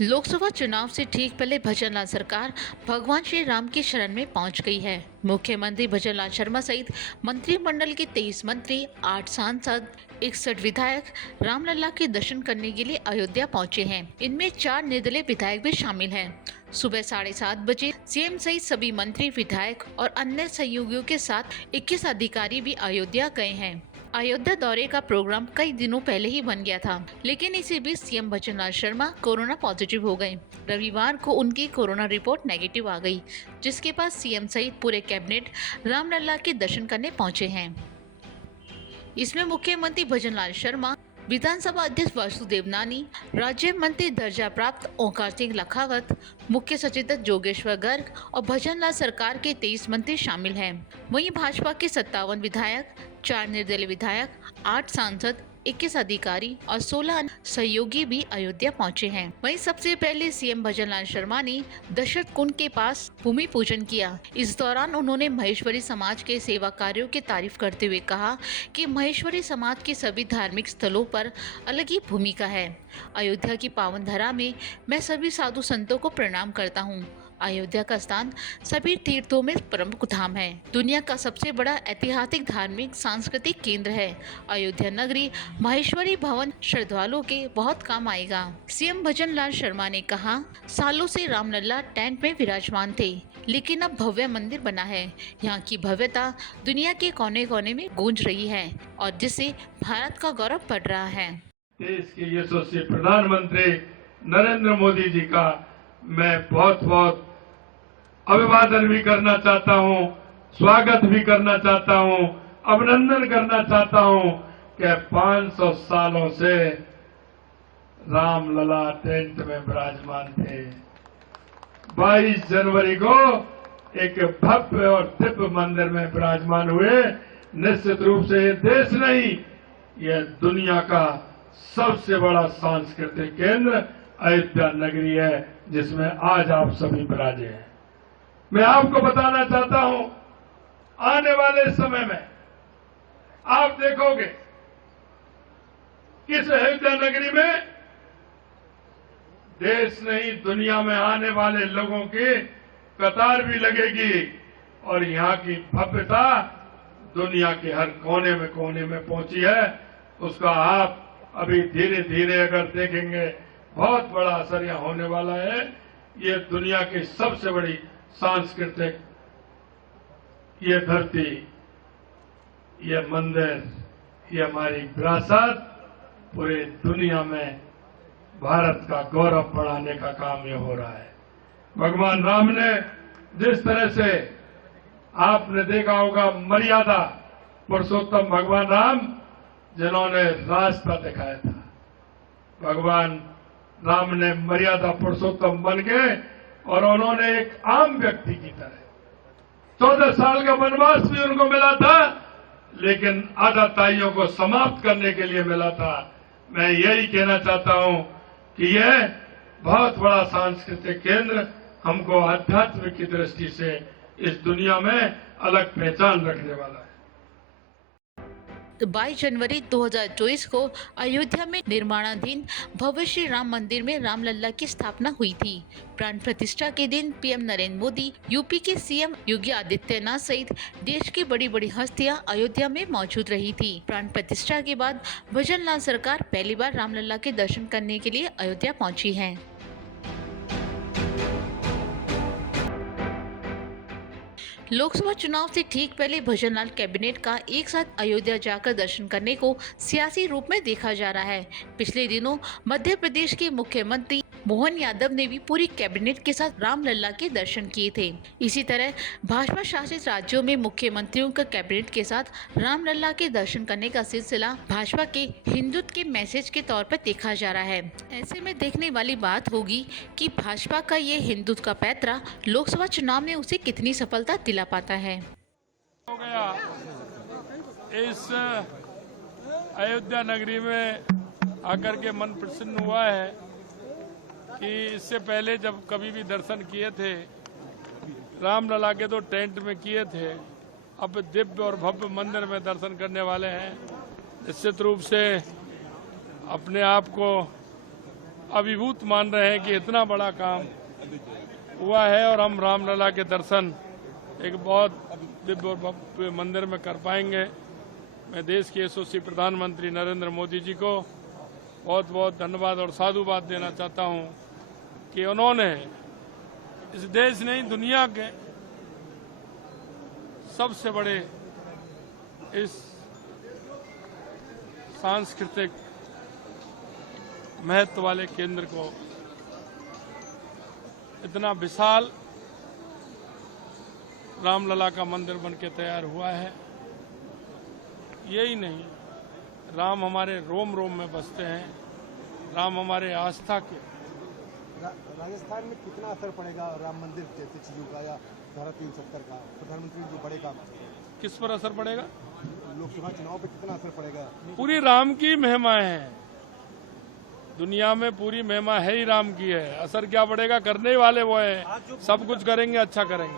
लोकसभा चुनाव से ठीक पहले भजनलाल सरकार भगवान श्री राम की शरण में पहुंच गई है। मुख्यमंत्री भजनलाल शर्मा सहित मंत्रिमंडल के 23 मंत्री, 8 सांसद, 61 विधायक रामलला के दर्शन करने के लिए अयोध्या पहुंचे हैं। इनमें 4 निर्दलीय विधायक भी शामिल हैं। सुबह 7:30 बजे सीएम सहित सभी मंत्री, विधायक और अन्य सहयोगियों के साथ 21 अधिकारी भी अयोध्या गए हैं। अयोध्या दौरे का प्रोग्राम कई दिनों पहले ही बन गया था, लेकिन इसी बीच CM Bhajanlal Sharma corona positive हो गए। रविवार को उनकी कोरोना रिपोर्ट नेगेटिव आ गई, जिसके बाद सीएम सहित पूरे कैबिनेट रामलला के दर्शन करने पहुंचे हैं। इसमें मुख्यमंत्री भजनलाल शर्मा, विधानसभा अध्यक्ष वासुदेव नानी, राज्य मंत्री दर्जा प्राप्त ओंकार सिंह लखावत, मुख्य सचेतक जोगेश्वर गर्ग और भजनलाल सरकार के 23 मंत्री शामिल हैं। वहीं भाजपा के 57 विधायक, 4 निर्दलीय विधायक, 8 सांसद, 21 अधिकारी और 16 सहयोगी भी अयोध्या पहुंचे हैं। वहीं सबसे पहले सीएम भजनलाल शर्मा ने दशरथ कुंड के पास भूमि पूजन किया। इस दौरान उन्होंने महेश्वरी समाज के सेवा कार्यों की तारीफ करते हुए कहा कि महेश्वरी समाज के सभी धार्मिक स्थलों पर अलग ही भूमिका है। अयोध्या की पावन धरा में मैं सभी साधु संतों को प्रणाम करता हूँ। अयोध्या का स्थान सभी तीर्थों में प्रमुख धाम है। दुनिया का सबसे बड़ा ऐतिहासिक, धार्मिक, सांस्कृतिक केंद्र है। अयोध्या नगरी माहेश्वरी भवन श्रद्धालुओं के बहुत काम आएगा। सीएम भजनलाल शर्मा ने कहा, सालों से रामलला टेंट में विराजमान थे, लेकिन अब भव्य मंदिर बना है। यहाँ की भव्यता दुनिया के कोने कोने में गूंज रही है और जिससे भारत का गौरव बढ़ रहा है। देश के यशस्वी प्रधानमंत्री नरेंद्र मोदी जी का मैं बहुत बहुत अभिवादन भी करना चाहता हूं, स्वागत भी करना चाहता हूं, अभिनंदन करना चाहता हूं कि 500 सालों से रामलला टेंट में विराजमान थे। 22 जनवरी को एक भव्य और दिव्य मंदिर में विराजमान हुए। निश्चित रूप से ये देश नहीं, यह दुनिया का सबसे बड़ा सांस्कृतिक केंद्र अयोध्या नगरी है, जिसमें आज आप सभी विराजे हैं। मैं आपको बताना चाहता हूं, आने वाले समय में आप देखोगे इस अयोध्या नगरी में देश नहीं, दुनिया में आने वाले लोगों की कतार भी लगेगी और यहाँ की भव्यता दुनिया के हर कोने में पहुंची है। उसका आप अभी धीरे धीरे अगर देखेंगे, बहुत बड़ा असर यहाँ होने वाला है। ये दुनिया की सबसे बड़ी सांस्कृतिक, ये धरती, ये मंदिर, ये हमारी विरासत पूरे दुनिया में भारत का गौरव बढ़ाने का काम ये हो रहा है। भगवान राम ने जिस तरह से आपने देखा होगा, मर्यादा पुरुषोत्तम भगवान राम जिन्होंने रास्ता दिखाया था, भगवान राम ने मर्यादा पुरुषोत्तम बन गए और उन्होंने एक आम व्यक्ति की तरह 14 साल का वनवास भी उनको मिला था, लेकिन आदाताइयों को समाप्त करने के लिए मिला था। मैं यही कहना चाहता हूं कि यह बहुत बड़ा सांस्कृतिक केंद्र हमको आध्यात्मिक की दृष्टि से इस दुनिया में अलग पहचान रखने वाला है। 22 जनवरी 2024 को अयोध्या में निर्माणाधीन भव्य श्री राम मंदिर में रामलला की स्थापना हुई थी। प्राण प्रतिष्ठा के दिन पीएम नरेंद्र मोदी, यूपी के सीएम योगी आदित्यनाथ सहित देश की बड़ी बड़ी हस्तियां अयोध्या में मौजूद रही थी। प्राण प्रतिष्ठा के बाद भजनलाल सरकार पहली बार रामलला के दर्शन करने के लिए अयोध्या पहुंची है। लोकसभा चुनाव से ठीक पहले भजनलाल कैबिनेट का एक साथ अयोध्या जाकर दर्शन करने को सियासी रूप में देखा जा रहा है। पिछले दिनों मध्य प्रदेश के मुख्यमंत्री मोहन यादव ने भी पूरी कैबिनेट के साथ रामलला के दर्शन किए थे। इसी तरह भाजपा शासित राज्यों में मुख्यमंत्रियों का कैबिनेट के साथ रामलला के दर्शन करने का सिलसिला भाजपा के हिंदुत्व के मैसेज के तौर पर देखा जा रहा है। ऐसे में देखने वाली बात होगी कि भाजपा का ये हिंदुत्व का पैतरा लोकसभा चुनाव में उसे कितनी सफलता दिला पाता है। हो गया इस अयोध्या नगरी में आकर के मन प्रसन्न हुआ है कि इससे पहले जब कभी भी दर्शन किए थे रामलला के, तो टेंट में किए थे, अब दिव्य और भव्य मंदिर में दर्शन करने वाले हैं। निश्चित रूप से अपने आप को अभिभूत मान रहे हैं कि इतना बड़ा काम हुआ है और हम रामलला के दर्शन एक बहुत दिव्य और भव्य मंदिर में कर पाएंगे। मैं देश के यशस्वी प्रधानमंत्री नरेंद्र मोदी जी को बहुत बहुत धन्यवाद और साधुवाद देना चाहता हूं कि उन्होंने इस देश नहीं दुनिया के सबसे बड़े इस सांस्कृतिक महत्व वाले केंद्र को इतना विशाल रामलला का मंदिर बनके तैयार हुआ है। यही नहीं, राम हमारे रोम रोम में बसते हैं, राम हमारे आस्था के। राजस्थान में कितना असर पड़ेगा राम मंदिर जैसे चीजों का या धारा 370 का, प्रधानमंत्री जो बड़े काम? किस पर असर पड़ेगा? लोकसभा चुनाव पे कितना असर पड़ेगा? पूरी राम की महिमा है, दुनिया में पूरी महिमा है ही राम की है। असर क्या पड़ेगा? करने वाले वो है, सब कुछ करेंगे, अच्छा करेंगे।